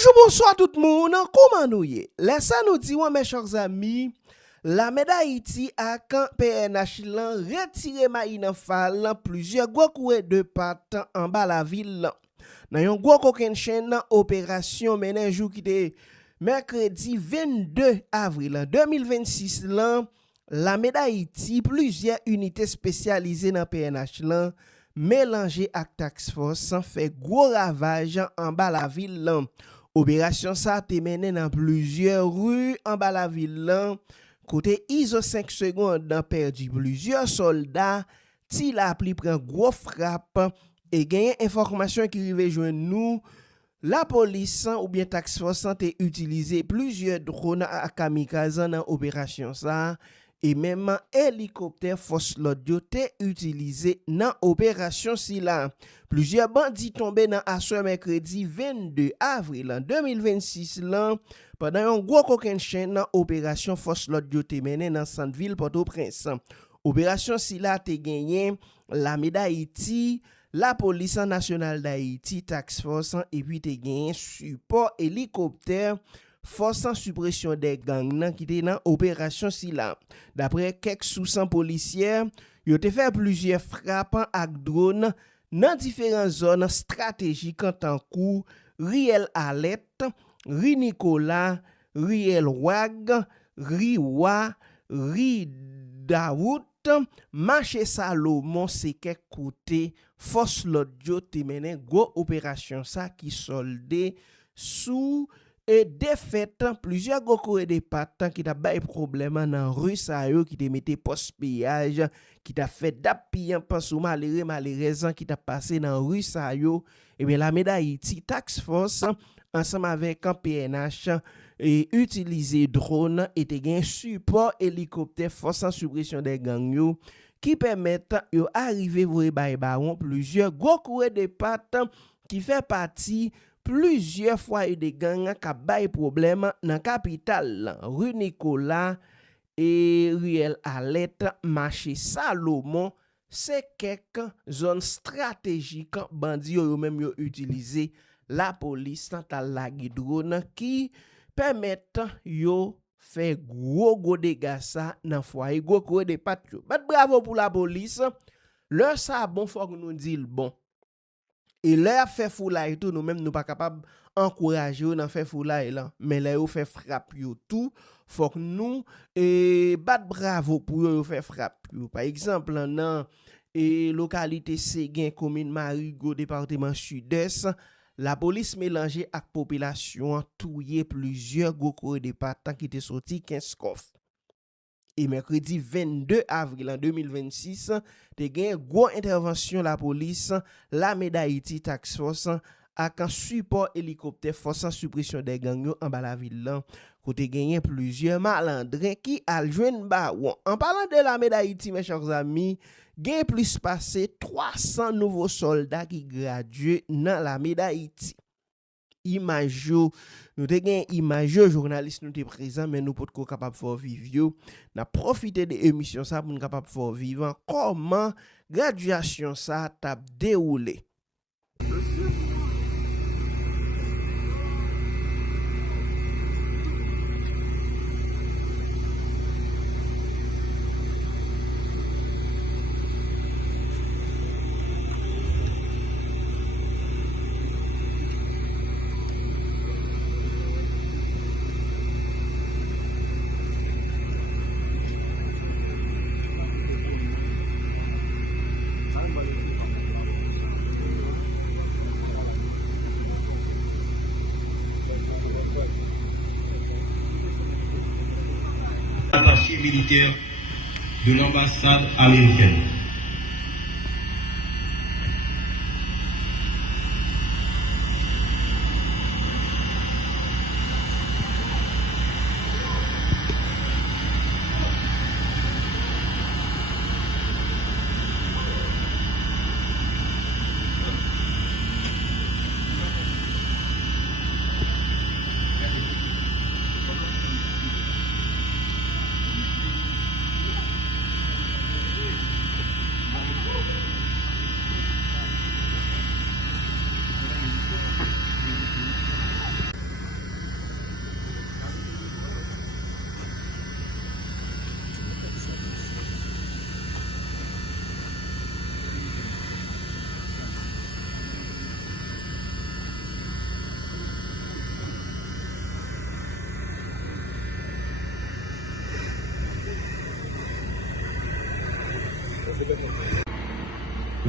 Bonjour, bonsoir tout le monde. Comment nous y est? Laissez nous dire, mes chers amis, la médaille Haïti a quand PNH lan retiré Maïna Fall plusieurs gros coups de patte en bas la ville. Dans yon gros coquin chaîne opération mené jour qui était mercredi 22 avril 2026 lan, la médaille Haïti plusieurs unités spécialisées dans PNH lan mélangé avec task force fait gros ravage en bas la ville. Opération ça te mené dans plusieurs rues en bas la ville. Côté ISO 5 secondes perdu plusieurs soldats, ti la pli prend gros frappe et gagne information qui rive joindre nous. La police ou bien task force a utilisé plusieurs drones à kamikaze dans opération ça. Et même hélicoptère force l'audio te utilisé dans opération si là. Plusieurs bandits tombés dans assaut mercredi 22 avril 2026 là pendant un gros coquin chaîne dans opération force l'audio te mené dans Centreville Port-au-Prince. Opération si là te gagné la médaille Haïti, la police nationale d'Haïti, task force et puis te gagné support hélicoptère force en suppression des gangs qui étaient dans opération si là. D'après quelques sous-cents policiers, ils ont fait plusieurs frappes avec drone dans différentes zones stratégiques en tant que Riel Alette, Ri Nicolas, Riel Wag, Riwa, Ri Daout, Marché Salomon, c'est quelques côté force l'audio te mené go opération ça qui soldé sous et défaite plusieurs gros de pattes qui t'a bail problème dans rue ça yo qui te mettait poste péage qui t'a fait d'appuyant pas sous malheureux qui t'a passé dans rue ça yo et bien la médaille Haïti task force ensemble avec un PNH et utiliser drone et te gain support hélicoptère force en suppression des gangs yo qui permettent yo arriver voir bay baron plusieurs gros de pattes qui fait partie plusieurs fois des gangs qui bail problème dans capitale rue Nicolas et Riel Alette marché Salomon. C'est quelques zones stratégiques bandits yo même yo utiliser la police dans la drone qui permettent yo fait gros dégâts ça dans foyer gros de patte. Bravo pour la police. Leur ça bon faut que nous dit bon. Et là fait foulay tout nous même nous pas capable encourager dans faire foulay là mais là yo fait frappe yo tout faut que nous battre bravo pour yo faire frappe yo. Par exemple dans localité Séguin commune Marigot département sud-est la police mélangée avec population touye plusieurs gros de pattes qui étaient sorti 15 coffres. Et mercredi 22 avril 2026, te gen gros intervention la police, la médaille Haïti task force avec un support hélicoptère force en suppression des gangs en bas la ville. Côté gagné plusieurs malandrins qui al joindre ba. En parlant de la médaille Haïti mes chers amis, gen plus passé 300 nouveaux soldats qui graduent dans la médaille Haïti. Image nous te gen image journaliste nous te présent mais nous pas capable faire vivre n'a profiter de émission ça pour nous capable faire vivre comment graduation ça t'a déroulé. Attaché militaire de l'ambassade américaine.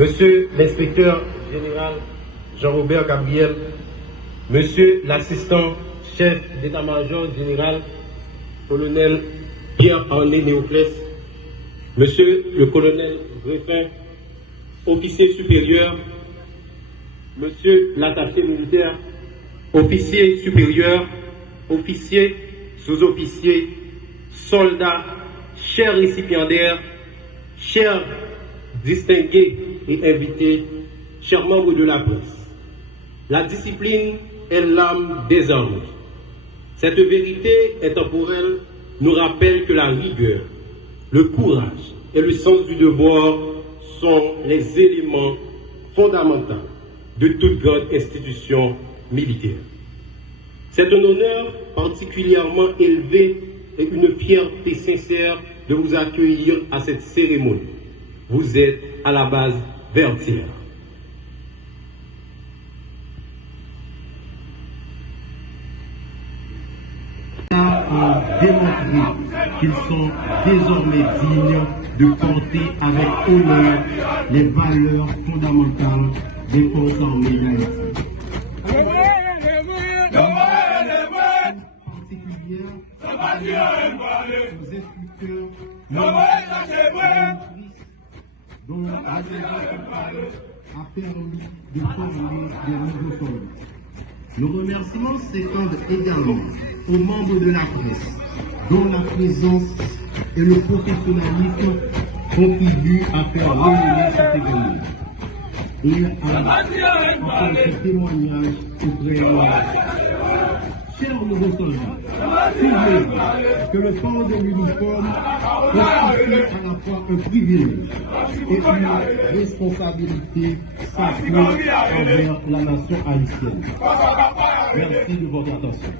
Monsieur l'inspecteur général Jean-Robert Gabriel, Monsieur l'assistant chef d'état-major général, colonel Pierre-Henri Néoclès, Monsieur le colonel Griffin, officier supérieur, Monsieur l'attaché militaire, officier supérieur, officier, sous-officier, soldats, chers récipiendaires, chers distingués et invités, chers membres de la presse. La discipline est l'âme des armées. Cette vérité intemporelle nous rappelle que la rigueur, le courage et le sens du devoir sont les éléments fondamentaux de toute grande institution militaire. C'est un honneur particulièrement élevé et une fierté sincère de vous accueillir à cette cérémonie. Vous êtes à la base Vertière. A démontré qu'ils sont désormais dignes de porter avec honneur les valeurs fondamentales des forces armées d'Haïti. Aux instructeurs, dont la a permis de former des nouveaux soldats. Nos remerciements s'étendent également aux membres de la presse, dont la présence et le professionnalisme contribuent à faire rayonner cet événement. Et à ce témoignage auprès de nous. Chers nouveaux soldats, souvenez que le port de l'uniforme constitue à la fois un privilège et une responsabilité sacrée envers la nation haïtienne. Merci de votre attention.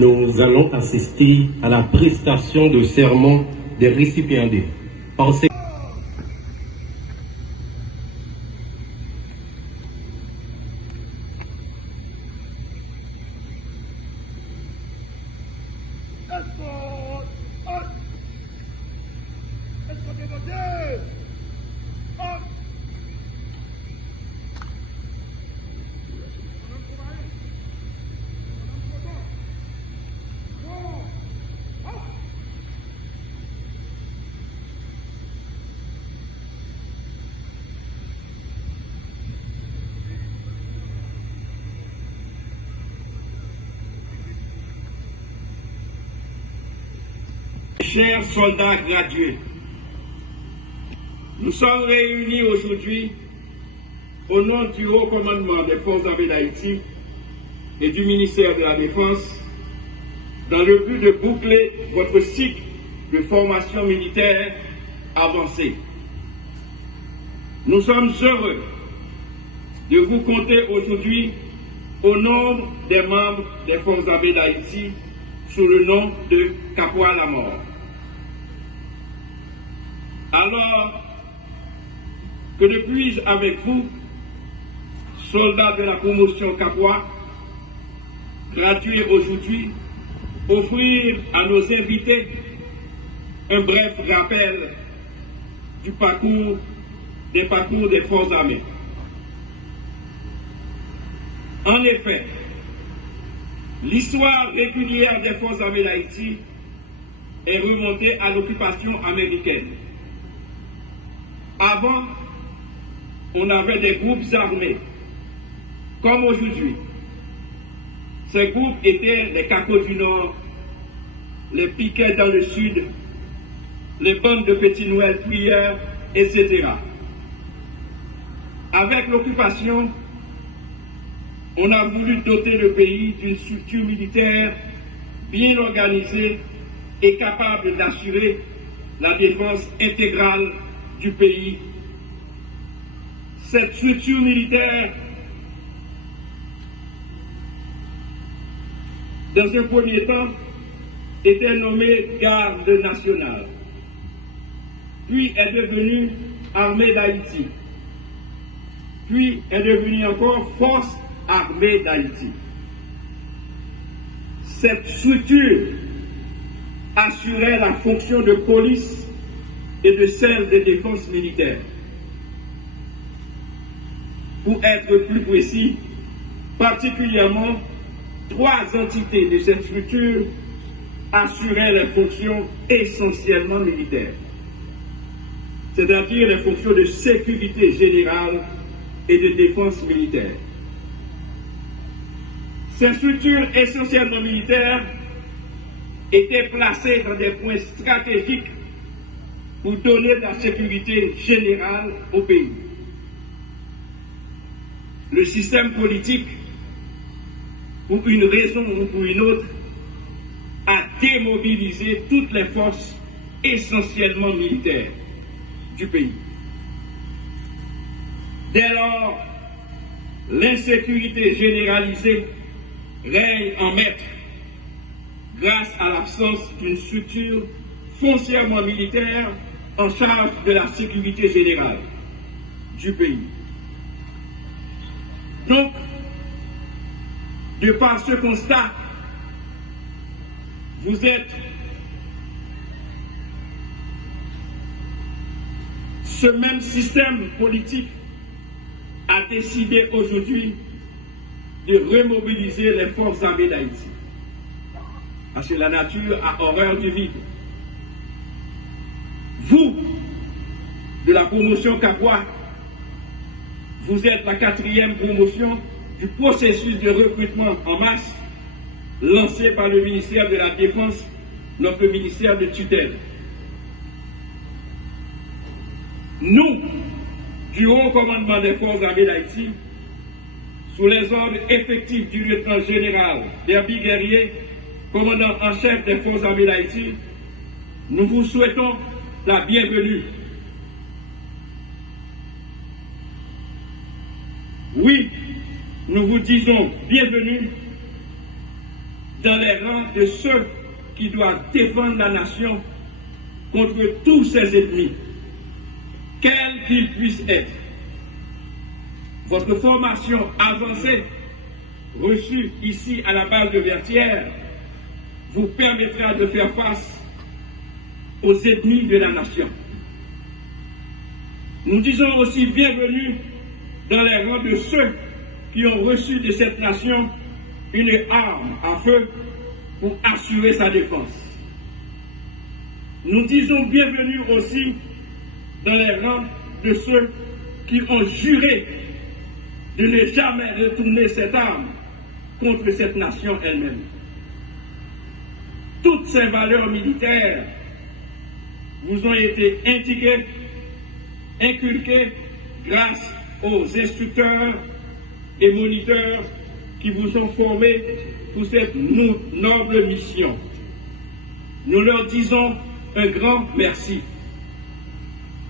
Nous allons assister à la prestation de serment des récipiendaires. Chers soldats gradués, nous sommes réunis aujourd'hui au nom du haut commandement des forces armées d'Haïti et du ministère de la Défense dans le but de boucler votre cycle de formation militaire avancée. Nous sommes heureux de vous compter aujourd'hui au nombre des membres des forces armées d'Haïti sous le nom de Caporal à mort. Alors que je puis avec vous, soldats de la promotion Capwa, gradués aujourd'hui, offrir à nos invités un bref rappel des parcours des forces armées. En effet, l'histoire régulière des forces armées d'Haïti est remontée à l'occupation américaine. Avant, on avait des groupes armés, comme aujourd'hui. Ces groupes étaient les Cacos du Nord, les Piquets dans le Sud, les bandes de Petit Noël, Prière, etc. Avec l'occupation, on a voulu doter le pays d'une structure militaire bien organisée et capable d'assurer la défense intégrale du pays. Cette structure militaire, dans un premier temps, était nommée Garde nationale, puis est devenue Armée d'Haïti, puis est devenue encore Force armée d'Haïti. Cette structure assurait la fonction de police et de celle de défense militaire. Pour être plus précis, particulièrement, 3 entités de cette structure assuraient les fonctions essentiellement militaires, c'est-à-dire les fonctions de sécurité générale et de défense militaire. Ces structures essentiellement militaires étaient placées dans des points stratégiques pour donner de la sécurité générale au pays. Le système politique, pour une raison ou pour une autre, a démobilisé toutes les forces essentiellement militaires du pays. Dès lors, l'insécurité généralisée règne en maître grâce à l'absence d'une structure foncièrement militaire en charge de la sécurité générale du pays. Donc, de par ce constat, ce même système politique a décidé aujourd'hui de remobiliser les forces armées d'Haïti. Parce que la nature a horreur du vide. Vous, de la promotion Capwa, vous êtes la 4e promotion du processus de recrutement en masse lancé par le ministère de la Défense, notre ministère de tutelle. Nous, du haut commandement des forces armées d'Haïti, sous les ordres effectifs du lieutenant général Derby Guerrier, commandant en chef des forces armées d'Haïti, nous vous souhaitons la bienvenue. Oui, nous vous disons bienvenue dans les rangs de ceux qui doivent défendre la nation contre tous ses ennemis, quels qu'ils puissent être. Votre formation avancée, reçue ici à la base de Vertières, vous permettra de faire face aux ennemis de la nation. Nous disons aussi bienvenue dans les rangs de ceux qui ont reçu de cette nation une arme à feu pour assurer sa défense. Nous disons bienvenue aussi dans les rangs de ceux qui ont juré de ne jamais retourner cette arme contre cette nation elle-même. Toutes ces valeurs militaires vous ont été indiquées, inculquées grâce aux instructeurs et moniteurs qui vous ont formés pour cette noble mission. Nous leur disons un grand merci.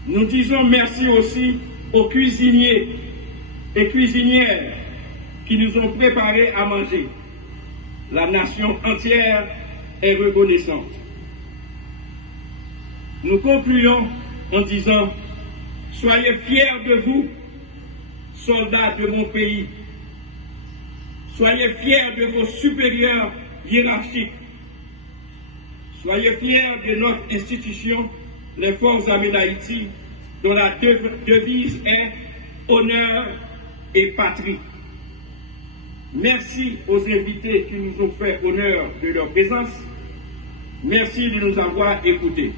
Nous disons merci aussi aux cuisiniers et cuisinières qui nous ont préparés à manger. La nation entière est reconnaissante. Nous concluons en disant « Soyez fiers de vous, soldats de mon pays. Soyez fiers de vos supérieurs hiérarchiques. Soyez fiers de notre institution, les Forces armées d'Haïti, dont la devise est honneur et patrie. » Merci aux invités qui nous ont fait honneur de leur présence. Merci de nous avoir écoutés.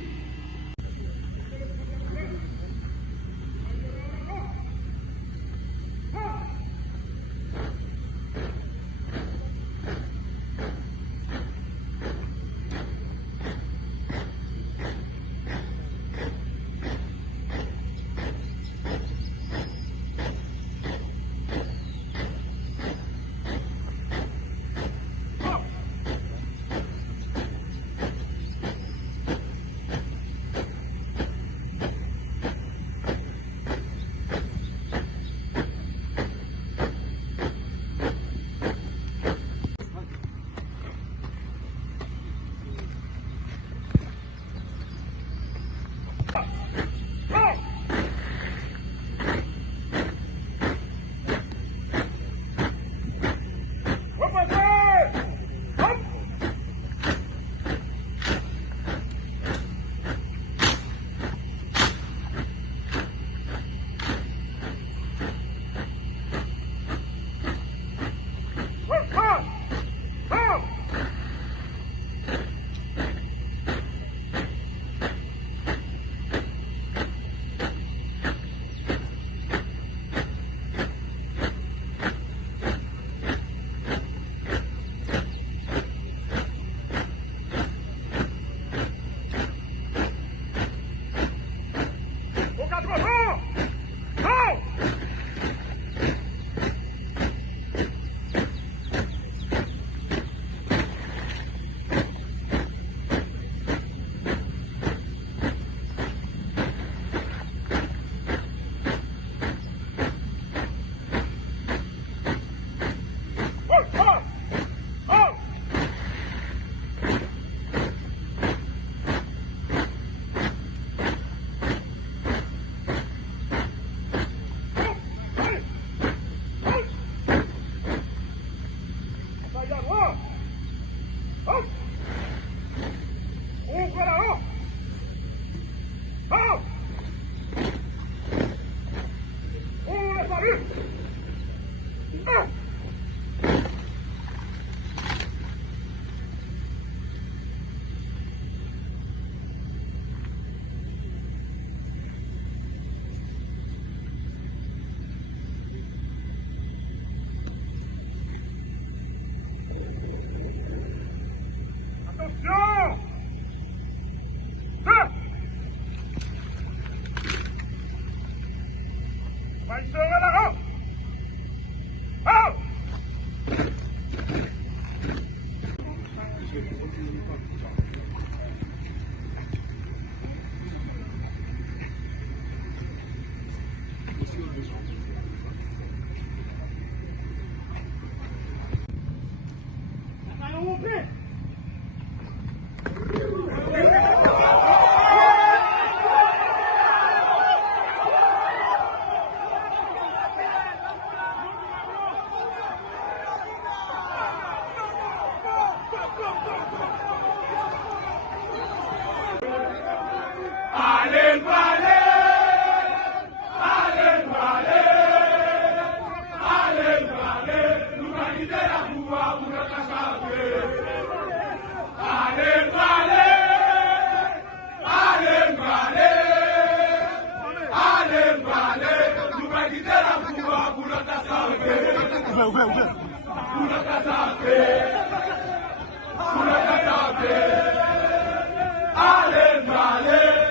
Allez,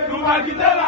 nous va quitter